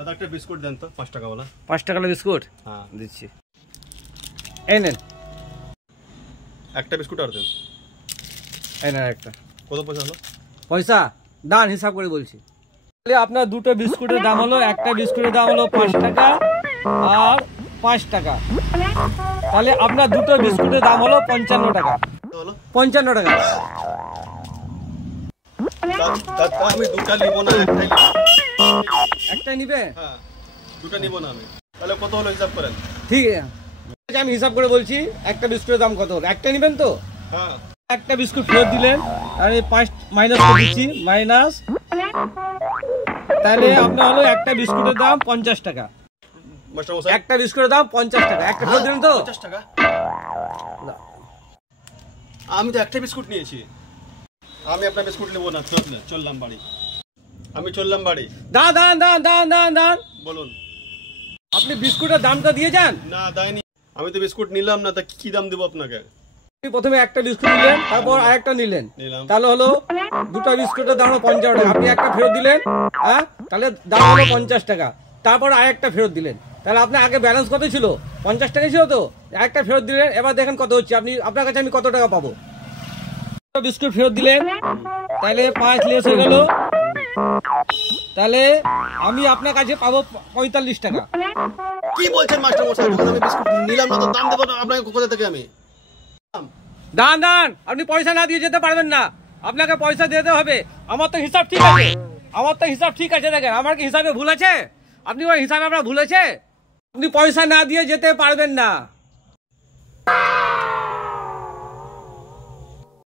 দাদা একটা বিস্কুট দেন তো 5 টাকা वाला। 5 টাকা বিস্কুট? হ্যাঁ দিচ্ছি। এই নেন একটা বিস্কুট আর দেন। এই নেন একটা। কত পয়সা হলো? পয়সা দান হিসাব করে বলছি। তাহলে আপনার দুটো বিস্কুটের দাম হলো, একটা বিস্কুটের দাম হলো 5 টাকা আর 5 টাকা। তাহলে আপনার দুটো বিস্কুটের দাম হলো 55 টাকা। হলো 55 টাকা। দাদা আমি দুটো নিব না, একটাই নিব। একটাই নিবে? হ্যাঁ দুটো নিব না আমি। তাহলে কত হলো হিসাব করেন। ঠিক আছে আমি হিসাব করে বলছি একটা বিস্কুটের দাম কত হলো। একটা নেবেন তো? হ্যাঁ একটা বিস্কুট ফেরত দিলেন আর 5 মাইনাস করে দিচ্ছি, মাইনাস। তাহলে আপনার হলো একটা বিস্কুটের দাম 50 টাকা। মাস্টারমশাই একটা বিস্কুটের দাম 50 টাকা। একটা ফেরত দিলেন তো? 50 টাকা। আমি তো একটা বিস্কুট নিয়েছি। আমি আপনার বিস্কুট নেব না, চললাম বাড়ি। আমি চললাম বাড়ি। দান দান দান দান দান দান বলুন। আপনি বিস্কুটের দামটা দিয়ে যান। না দেয়নি। আমি তো বিস্কুট নিলাম না, তা কি দাম দেব আপনাকে? আপনি প্রথমে একটা বিস্কুট নিলেন, তারপর আরেকটা নিলেন, তাহলে হলো দুটো বিস্কুটের দাম হলো 50 টাকা। আপনি একটা ফেরত দিলেন, হ্যাঁ, তাহলে দাম হলো 50 টাকা। তারপর আরেকটা ফেরত দিলেন, তাহলে আপনার আগে ব্যালেন্স কত ছিল? 50 টাকা ছিল তো। একটা ফেরত দিলেন, এবার দেখেন কত হচ্ছে। আপনার কাছে আমি কত টাকা পাবো? বিস্কুট ফেরত দিলেন, তাহলে 5 লেস হয়ে গেল। তাহলে আমি আপনার কাছে পাবো 45 টাকা। কি বলছেন মাস্টারমশাই? আমি বিস্কুট নিলাম না তো দাম দেব না আপনাকে কোথা থেকে আমি? দান দান আপনি পয়সা না দিয়ে যেতে পারবেন না, আপনাকে পয়সা দিতে হবে। আমার তো হিসাব ঠিক আছে, আমার তো হিসাব ঠিক আছে। দেখেন আমার কি হিসাবে ভুল আছে? আপনি ওই হিসাবে আপনার ভুল আছে। আপনি পয়সা না দিয়ে যেতে পারবেন না।